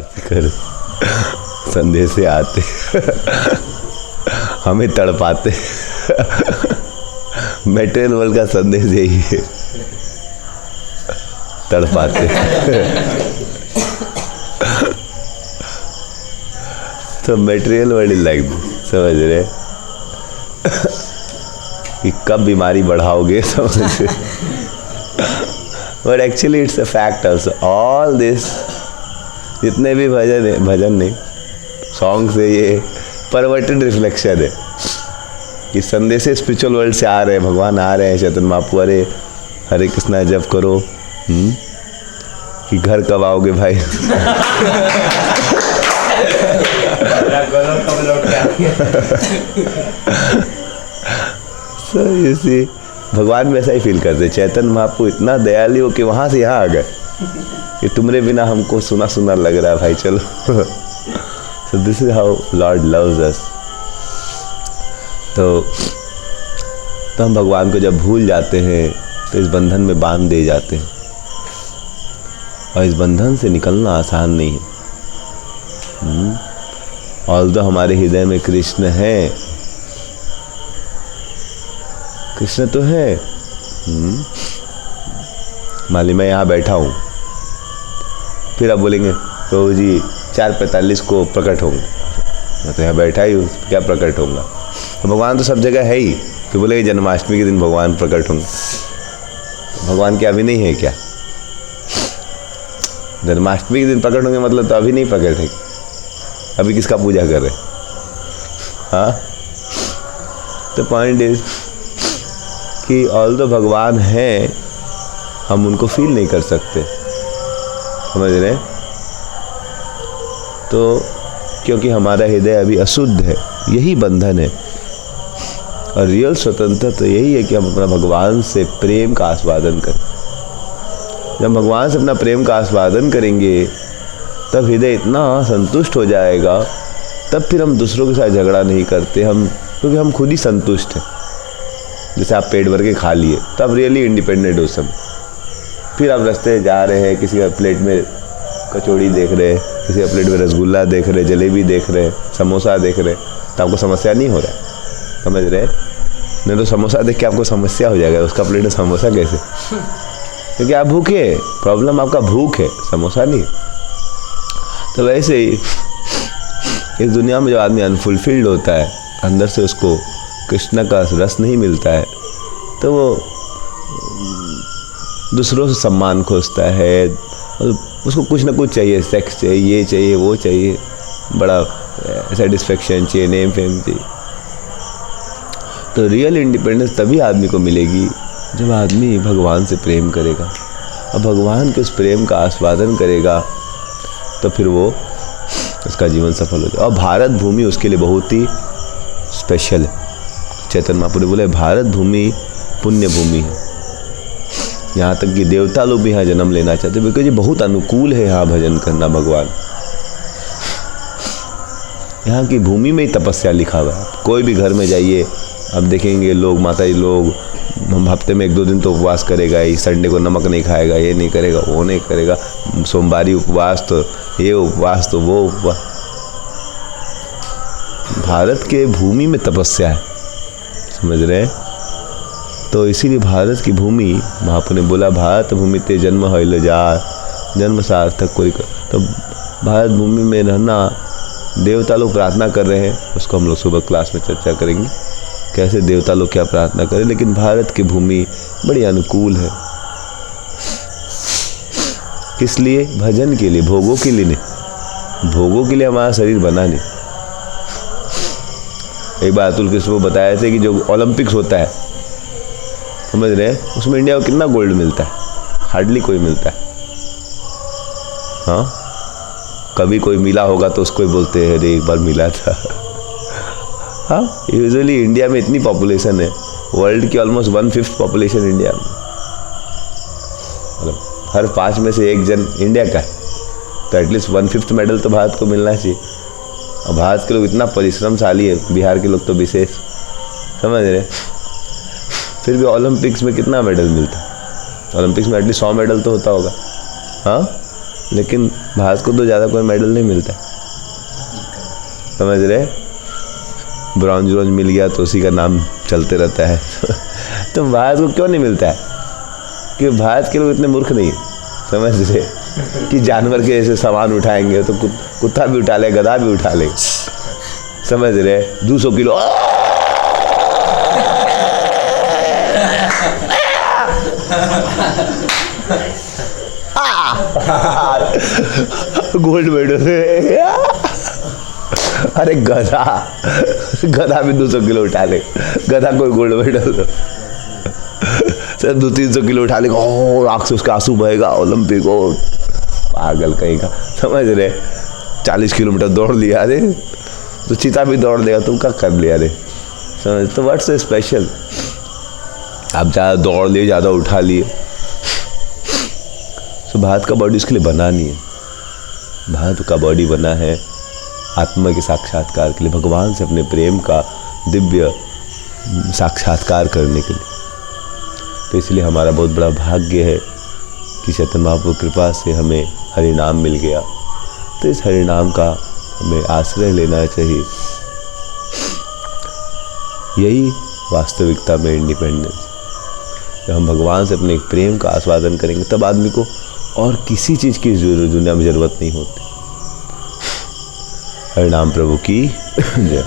कर संदेश आते हमें तड़पाते। मेटेरियल वर्ल्ड का संदेश यही है, तड़पाते। तो material world is like this, समझ रहे कि कब बीमारी बढ़ाओगे, समझ रहे। But actually it's a fact also. All this जितने भी भजन नहीं सॉन्ग्स है, ये परवर्टेड रिफ्लेक्शन है कि संदेश स्पिरिचुअल वर्ल्ड से आ रहे हैं, भगवान आ रहे हैं, चैतन्य महाप्रभु अरे हरे कृष्णा जप करो। कि घर कब आओगे भाई। So you see, भगवान भी ऐसा ही फील करते। चैतन्य महाप्रभु इतना दयालु हो कि वहाँ से यहाँ आ गए कि तुमरे बिना हमको सुना सुना लग रहा है भाई, चलो। So this is how Lord loves us. तो हम भगवान को जब भूल जाते हैं तो इस बंधन में बांध दे जाते हैं, और इस बंधन से निकलना आसान नहीं है। ऑल्दो हमारे हृदय में कृष्ण है, कृष्ण तो है। मान ली मैं यहाँ बैठा हूँ, फिर आप बोलेंगे प्रभु जी 4:45 को प्रकट होंगे, मैं तो यहाँ बैठा ही हूँ, क्या प्रकट होऊंगा। तो भगवान तो सब जगह है ही, तो बोले जन्माष्टमी के दिन भगवान प्रकट होंगे। भगवान क्या अभी नहीं है क्या? जन्माष्टमी के दिन प्रकट होंगे मतलब तो अभी नहीं प्रकट है, अभी किसका पूजा कर रहे? हाँ, तो पॉइंट इज कि ऑल्दो भगवान हैं, हम उनको फील नहीं कर सकते, समझ रहे? तो क्योंकि हमारा हृदय अभी अशुद्ध है, यही बंधन है। और रियल स्वतंत्रता तो यही है कि हम अपना भगवान से प्रेम का आस्वादन करें। जब भगवान से अपना प्रेम का आस्वादन करेंगे तब हृदय इतना संतुष्ट हो जाएगा, तब फिर हम दूसरों के साथ झगड़ा नहीं करते, हम क्योंकि हम खुद ही संतुष्ट हैं। जैसे आप पेट भर के खा लिए तो आप रियली इंडिपेंडेंट हो सब। फिर आप रास्ते जा रहे हैं, किसी का प्लेट में कचौड़ी देख रहे हैं, किसी का प्लेट में रसगुल्ला देख रहे, जलेबी देख रहे, समोसा देख रहे, तो आपको समस्या नहीं हो रहा है, समझ रहे? नहीं तो समोसा देख के आपको समस्या हो जाएगा, उसका प्लेट में समोसा कैसे? क्योंकि आप भूखे हैं, प्रॉब्लम आपका भूख है, समोसा नहीं। तो वैसे ही इस दुनिया में जो आदमी अनफुलफिल्ड होता है, अंदर से उसको कृष्ण का रस नहीं मिलता है, तो वो दूसरों से सम्मान खोजता है, उसको कुछ ना कुछ चाहिए, सेक्स चाहिए, ये चाहिए, वो चाहिए, बड़ा सेटिस्फेक्शन चाहिए, नेम फेम चाहिए। तो रियल इंडिपेंडेंस तभी आदमी को मिलेगी जब आदमी भगवान से प्रेम करेगा, और भगवान के उस प्रेम का आस्वादन करेगा, तो फिर वो उसका जीवन सफल हो जाए। और भारत भूमि उसके लिए बहुत ही स्पेशल है। चैतन्य महाप्रभु ने बोले भारत भूमि पुण्य भूमि है, यहाँ तक कि देवता लोग भी यहाँ जन्म लेना चाहते हैं, बिकॉज ये बहुत अनुकूल है यहाँ भजन करना भगवान। यहाँ की भूमि में ही तपस्या लिखा हुआ है। कोई भी घर में जाइए, अब देखेंगे लोग, माता जी लोग हफ्ते में 1-2 दिन तो उपवास करेगा ही, संडे को नमक नहीं खाएगा, ये नहीं करेगा, वो नहीं करेगा, सोमवारी उपवास तो ये उपवास तो वो उपवास। भारत के भूमि में तपस्या है, समझ रहे हैं? तो इसीलिए भारत की भूमि, महाप्रभु ने बोला भारत भूमि ते जन्म होइल जार, जन्म सार्थक कोई कर। तो भारत भूमि में रहना, देवता लोग प्रार्थना कर रहे हैं, उसको हम लोग सुबह क्लास में चर्चा करेंगे, कैसे देवता लोग क्या प्रार्थना करें। लेकिन भारत की भूमि बड़ी अनुकूल है, किस लिए? भजन के लिए, भोगों के लिए नहीं। भोगों के लिए हमारा शरीर बना नहीं। एक बार अतुल कृष्ण को बताया थे कि जो ओलंपिक्स होता है, समझ रहे हैं, उसमें इंडिया को कितना गोल्ड मिलता है? हार्डली कोई मिलता है। हाँ, कभी कोई मिला होगा तो उसको ही बोलते हैं अरे एक बार मिला था। हाँ, यूजुअली इंडिया में इतनी पॉपुलेशन है, वर्ल्ड की ऑलमोस्ट 1/5 पॉपुलेशन इंडिया में, मतलब हर 5 में से 1 जन इंडिया का है, तो एटलीस्ट 1/5 मेडल तो भारत को मिलना चाहिए। और भारत के लोग इतना परिश्रमशाली है, बिहार के लोग तो विशेष, समझ रहे? फिर भी ओलंपिक्स में कितना मेडल मिलता है? ओलंपिक्स में एटलीस्ट 100 मेडल तो होता होगा। हाँ, लेकिन भास को तो ज़्यादा कोई मेडल नहीं मिलता, समझ रहे? ब्रॉन्ज व्रॉन्ज मिल गया तो उसी का नाम चलते रहता है। तो भास को क्यों नहीं मिलता है? कि भास के लोग इतने मूर्ख नहीं, समझ रहे, कि जानवर के ऐसे सामान उठाएंगे तो कुत्ता भी उठा ले, गधा भी उठा ले, समझ रहे? 200 किलो गोल्ड मेडल। अरे गधा भी 200 किलो उठा ले, गधा कोई गोल्ड मेडल सर 200-300 किलो उठा लेगा, ओ आँख से उसका आंसू बहेगा, ओलंपिक हो, पागल कहीं का, समझ रहे? 40 किलोमीटर दौड़ लिया, अरे तो चीता भी दौड़ लेगा, तुम क्या कर लिया रे, समझ? तो व्हाट्स सो स्पेशल? आप ज़्यादा दौड़ लिए, ज़्यादा उठा लिए, तो भारत का बॉडी उसके लिए बना नहीं है। भारत का बॉडी बना है आत्मा के साक्षात्कार के लिए, भगवान से अपने प्रेम का दिव्य साक्षात्कार करने के लिए। तो इसलिए हमारा बहुत बड़ा भाग्य है कि चैतन्य महाप्रभु की कृपा से हमें हरि नाम मिल गया। तो इस हरि नाम का हमें आश्रय लेना चाहिए। यही वास्तविकता में इंडिपेंडेंस। जब हम भगवान से अपने प्रेम का आस्वादन करेंगे तब आदमी को और किसी चीज़ की दुनिया में ज़रूरत नहीं होती। हरि नाम प्रभु की जय।